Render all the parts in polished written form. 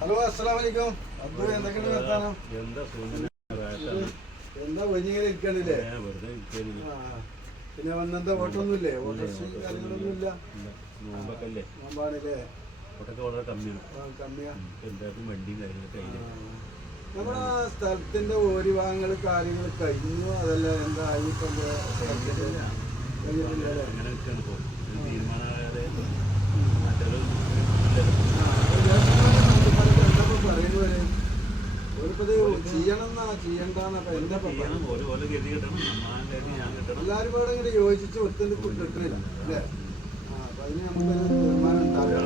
Hello അസ്സലാമലൈക്കും. അബ്ദു എന്തൊക്കെയുണ്ട് വർത്താനം? എന്താ വലിയ ഇരിക്കണില്ലേ? പിന്നെ വന്നെന്താ ഓട്ടൊന്നുമില്ലേ? ഓട്ടോസ് കാര്യങ്ങളൊന്നും ഇല്ല. നോമ്പാണല്ലേ? കമ്മിയാ. നമ്മുടെ സ്ഥലത്തിന്റെ ഓരി ഭാഗങ്ങൾ കാര്യങ്ങൾ കഴിഞ്ഞു. അതല്ല എന്താ ഇപ്പൊ എല്ലാരും കൂടെ ഇങ്ങനെ യോജിച്ച് ഒത്തുണ്ട് കിട്ടില്ല അല്ലേ? അപ്പൊ അതിന് നമുക്കൊരു തീരുമാനം ഉണ്ടാവില്ല.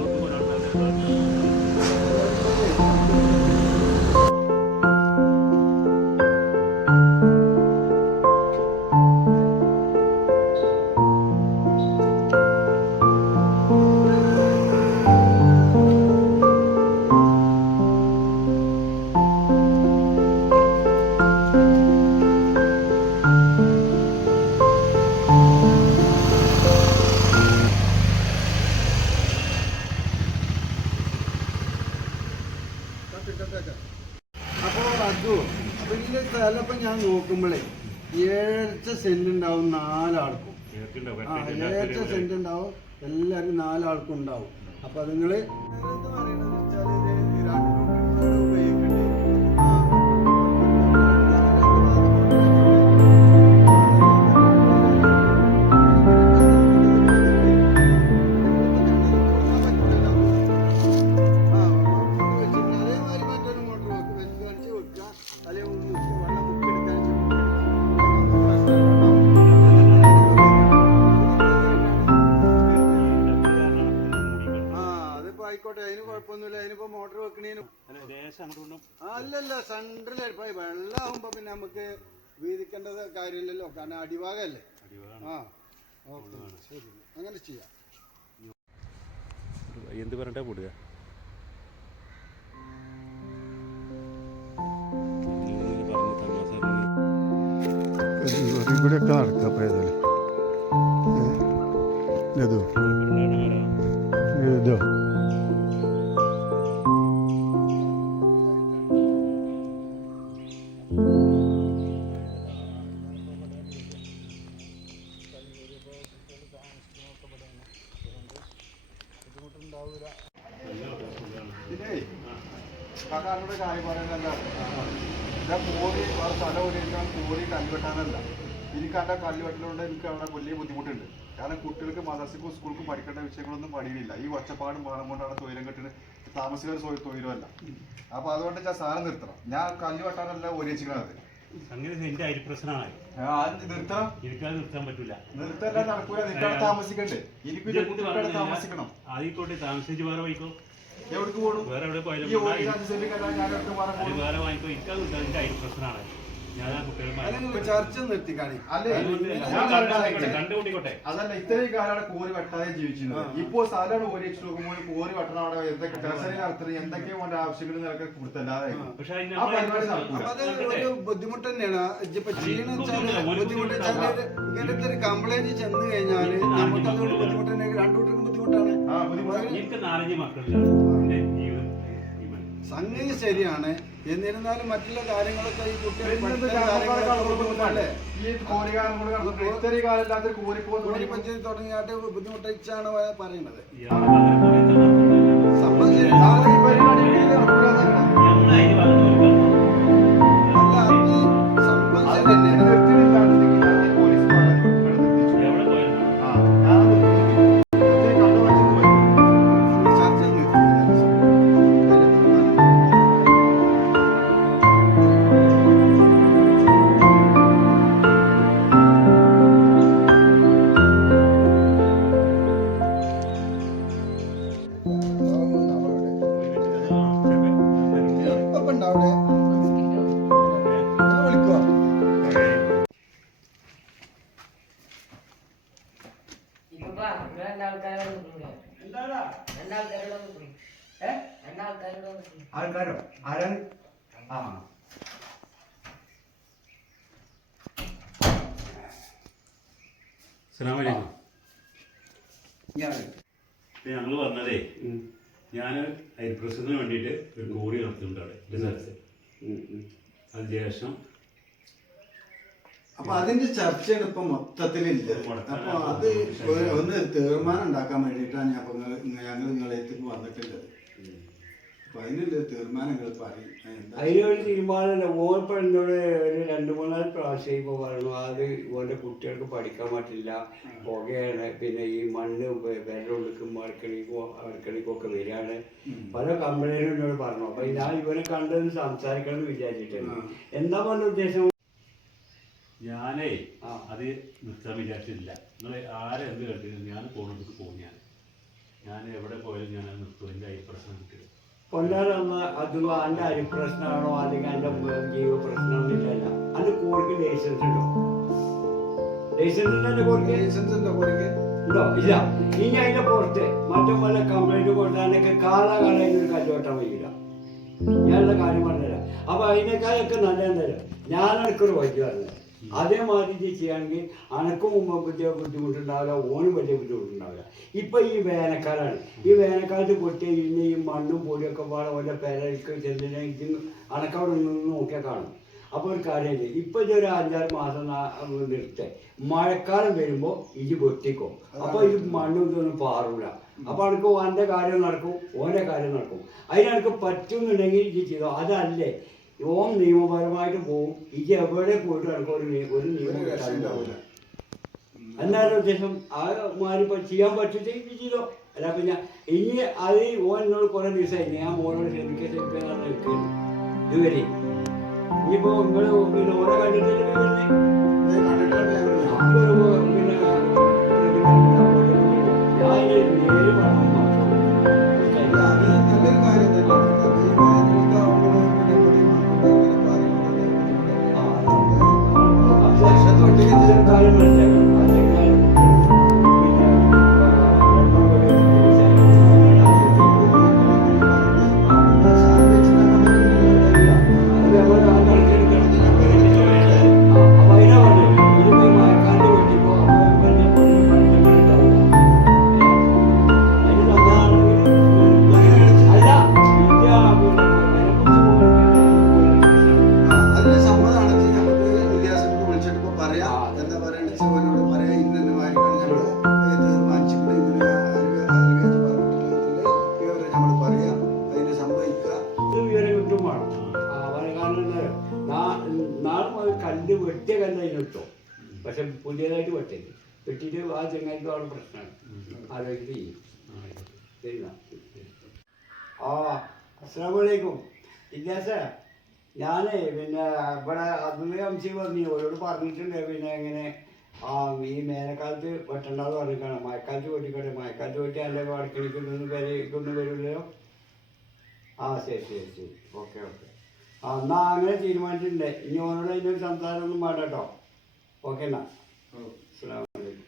ഇതിന്റെ സ്ഥലപ്പം ഞാൻ നോക്കുമ്പോഴേ 7.5 സെന്റ് ഉണ്ടാവും 4 ആൾക്കും. 7.5 സെന്റ് ഉണ്ടാവും, എല്ലാവരും 4 ആൾക്കും ഉണ്ടാവും. അപ്പൊ അത് നിങ്ങള് ആയിക്കോട്ടെ, അതിന് കുഴപ്പമൊന്നുമില്ല. അതിനിപ്പോ മോട്ടർ വെക്കണേനും അല്ലല്ല സെൻട്രൽ വെള്ളം ആകുമ്പോ പിന്നെ നമുക്ക് വീതിക്കേണ്ടത് കാര്യമില്ലല്ലോ, കാരണം അടിഭാഗല്ലേ. ആ ഓക്കെ, ശരി, അങ്ങനെ ചെയ്യാം. എന്ത് പറഞ്ഞിട്ടാ കൂടുക? കൂടെയൊക്കെ നടക്കാം. അപ്പൊ ഏതായാലും ഇതോ ഇതോ ബുദ്ധിമുട്ടുണ്ടാവൂല. പിന്നെ കാക്കാരുടെ കാര്യം പറയുന്നല്ല, കോരി സ്ഥലം ഒരുക്കാൻ കോരി കല്ലുവെട്ടാനല്ല. എനിക്ക് അവിടെ കല്ലുവെട്ടലുകൊണ്ട് എനിക്ക് അവിടെ വലിയ ബുദ്ധിമുട്ടുണ്ട്. കാരണം കുട്ടികൾക്ക് മദ്രസയ്ക്കും സ്കൂൾക്കും പഠിക്കേണ്ട വിഷയങ്ങളൊന്നും പഠിയില്ല. ഈ ഒച്ചപ്പാടും പാടം കൊണ്ടാണ് തൊഴിലും കെട്ടിന് താമസിക്കുന്ന തൊഴിലുമല്ല. അപ്പൊ അതുകൊണ്ട് ഞാൻ സാധനം നിർത്തണം. ഞാൻ കല്ലുവെട്ടാനല്ല ഒരു വെച്ചിരിക്കണത്. നിർത്താൻ പറ്റൂല. നിർത്തല്ല, നടക്കൂല. നിൽക്കാതെ താമസിക്കണ്ടേ? എനിക്ക് താമസിക്കണം. ആയിക്കോട്ടെ, താമസിച്ച് വേറെ പോയിക്കോ. എവിടേക്ക് പോകണം? വേറെ എവിടെ പോയാലും വേറെ വാങ്ങിക്കോ. എനിക്ക് അരി പ്രശ്നമാണ്. ചർച്ച നിർത്തിക്കാണി. അതല്ല, ഇത്രയും കാലം കോരി വെട്ടാതെ ജീവിച്ചിരുന്നത്. ഇപ്പോ സാധാരണ കോരി വെച്ച് നോക്കുമ്പോൾ കോരി വെട്ടണ അവിടെ എന്തൊക്കെ ടെറസറി നടത്തുന്നത്, എന്തൊക്കെയോ വേണ്ട ആവശ്യങ്ങൾ നിനക്ക് കൊടുത്തല്ലാതെ ആ പരിപാടി നടക്കൂല. അതൊരു ബുദ്ധിമുട്ട് തന്നെയാണ്. ഇപ്പൊ ചെയ്യണ ബുദ്ധിമുട്ട് ഇങ്ങനത്തെ ഒരു കംപ്ലൈന്റ് ചെന്ന് കഴിഞ്ഞാല് നമുക്ക് അതുകൊണ്ട് ബുദ്ധിമുട്ട് തന്നെ. രണ്ടു കൂട്ടർക്കും ബുദ്ധിമുട്ടാണ്. എനിക്ക് 4 മക്കളുണ്ട്. സംഗതി ശരിയാണ്. എന്നിരുന്നാലും മറ്റുള്ള കാര്യങ്ങളൊക്കെ ഈ കുട്ടികൾ കോരി പഞ്ചായത്ത് തുടങ്ങിയായിട്ട് ബുദ്ധിമുട്ടിച്ചാണ് പറയുന്നത്. സംഭവം ആൾക്കാരോ ആരാണ്? ആ ഞങ്ങൾ പറഞ്ഞതേ, ഞാൻ ഹരിപ്രസത്തിന് വേണ്ടിയിട്ട് ഒരു കോറി നടത്തുന്നുണ്ട് അവിടെ എൻ്റെ സ്ഥലത്ത്. അതിനുശേഷം അപ്പൊ അതിന്റെ ചർച്ചയാണ് ഇപ്പൊ മൊത്തത്തിലില്ല. അപ്പൊ അത് ഒന്ന് തീർമാനം ഉണ്ടാക്കാൻ വേണ്ടിയിട്ടാണ് ഞാൻ ഞങ്ങൾ നിങ്ങളേക്ക് വന്നിട്ടുള്ളത്. അപ്പൊ അതിനുള്ള തീർമാനങ്ങൾ പറയും. അതിനൊരു തീരുമാനമല്ല. ഓനിപ്പോൾ എന്നോട് ഒരു 2-3 പ്രാവശ്യം ഇപ്പോൾ പറഞ്ഞു അത് ഓൻ്റെ കുട്ടികൾക്ക് പഠിക്കാൻ പറ്റില്ല, പുകയാണ്, പിന്നെ ഈ മണ്ണ് വിരലൊടുക്കും അടുക്കളയ്ക്കൊക്കെ വരികയാണ്, പല കമ്പനികളും എന്നോട് പറഞ്ഞു. അപ്പം ഞാൻ ഇവനെ കണ്ടത് സംസാരിക്കണം എന്ന് വിചാരിച്ചിട്ടുണ്ട്. എന്താ പറഞ്ഞ ഉദ്ദേശം? ഞാനേ അത് നിർത്താൻ വിചാരിച്ചിട്ടില്ല. നിങ്ങൾ ആരെന്ത് കേട്ടില്ല, ഞാൻ പോകുന്നത് പോകും. ഞാൻ എവിടെ പോയാലും ഞാൻ അത് നിർത്തും. എൻ്റെ അഭിപ്രായം കിട്ടും. കൊണ്ടാടുന്ന അതുള്ള എൻ്റെ അരിപ്രശ്നമാണോ അല്ലെങ്കിൽ എൻ്റെ ജീവ പ്രശ്നമൊന്നുമില്ല. അതിൻ്റെ കോഴിക്ക് ലൈസൻസ് ഉണ്ടോ? ലൈസൻസ് ഉണ്ടോ? എൻ്റെ കോഴിക്ക് ലൈസൻസ് ഉണ്ടോ? കോഴിക്ക് ഉണ്ടോ? ഇല്ല. ഇനി അതിൻ്റെ പുറത്ത് മറ്റു പല കംപ്ലൈൻറ്റ് കൊടുത്താലൊക്കെ കാലാകാലം കല്ലോട്ടാൻ വയ്യില്ല. ഞാനുള്ള കാര്യം പറഞ്ഞുതരാം. അപ്പോൾ അതിനേക്കാളൊക്കെ നല്ലതെന്നല്ല, ഞാനെനക്കൊരു വഴി പറഞ്ഞത് അതേമാതിരി ചെയ്യുകയാണെങ്കിൽ അനക്കും വലിയ ബുദ്ധിമുട്ടുണ്ടാവില്ല, ഓനും വലിയ ബുദ്ധിമുട്ടുണ്ടാവില്ല. ഇപ്പം ഈ വേനൽക്കാലമാണ്. ഈ വേനൽക്കാലത്ത് പൊട്ടി ഈ മണ്ണും പൊടിയൊക്കെ പാടെ ഓരോ പേരക്ക് ചെന്നിട്ട് ഇത് അണക്കവിടെ നിന്ന് നോക്കിയാൽ കാണും. അപ്പോൾ ഒരു കാര്യം ചെയ്യും, ഇപ്പം ഇതൊരു 5-6 മാസം നിർത്തേ, മഴക്കാലം വരുമ്പോൾ ഇത് പൊട്ടിക്കും. അപ്പോൾ ഇത് മണ്ണും ഇതൊന്നും പാറൂല. അപ്പോൾ അനക്ക് ഓൻ്റെ കാര്യം നടക്കും, ഓൻ്റെ കാര്യം നടക്കും. അതിനനക്ക് പറ്റുന്നുണ്ടെങ്കിൽ ഇത് ചെയ്തോ. അതല്ലേ ഓം നിയമപരമായിട്ട് പോകും. ഇത് എവിടെ പോയിട്ട് നമുക്ക് ഒരു നിയമം കിട്ടാനുണ്ടാവില്ല. എന്നാലും ഉദ്ദേശം ആ മാറി ചെയ്യാൻ പറ്റിയിട്ട് ഇത് ചെയ്തോ. അല്ല പിന്നെ ഇനി അത് ഓൻ എന്നോട് കുറേ ദിവസമായി ഞാൻ മോനോട് ക്ഷമിക്കാൻ നിൽക്കുന്നു ഇതുവരെ. ഇനിയിപ്പോൾ നിങ്ങൾ പിന്നെ ഓരോ കണ്ടിട്ടില്ല പിന്നെ ഞാൻ നേര് പറഞ്ഞു മാത്രം. നല്ലൊരു കാര്യം തന്നെയാണ്. കാര്യം മനസ്സിലാക്കണം. കല്ല് വെട്ടിയ കല്ലതിന് കിട്ടോ, പക്ഷെ പുതിയതായിട്ട് വെട്ടരുത്. വെട്ടിയിട്ട് ആ ചെങ്ങായിക്ക് അവിടെ പ്രശ്നമാണ്. ആലോചിച്ച് ചെയ്യും. അസ്സലാമു അലൈക്കും. ഇല്ലാസ ഞാനേ പിന്നെ ഇവിടെ അതുള്ള അംശം പറഞ്ഞു ഓരോട് പറഞ്ഞിട്ടുണ്ട്. പിന്നെ എങ്ങനെ ഈ വേനൽക്കാലത്ത് വെട്ടണ്ടാന്ന് പറഞ്ഞിരിക്കണം. മഴക്കാലത്ത് വെട്ടിക്കോട്ടെ. മഴക്കാലത്ത് വെട്ടി എൻ്റെ അടുക്കളയ്ക്കൊന്നും പേരേക്കൊന്നും വരില്ലല്ലോ. ശരി. ഓക്കെ. എന്നാൽ അങ്ങനെ തീരുമാനിച്ചിട്ടുണ്ട്. ഇനി ഓനോട് അതിനൊരു സംസാരമൊന്നും വേണ്ട കേട്ടോ. ഓക്കെ എന്നാ. അസ്സലാമു അലൈക്കും.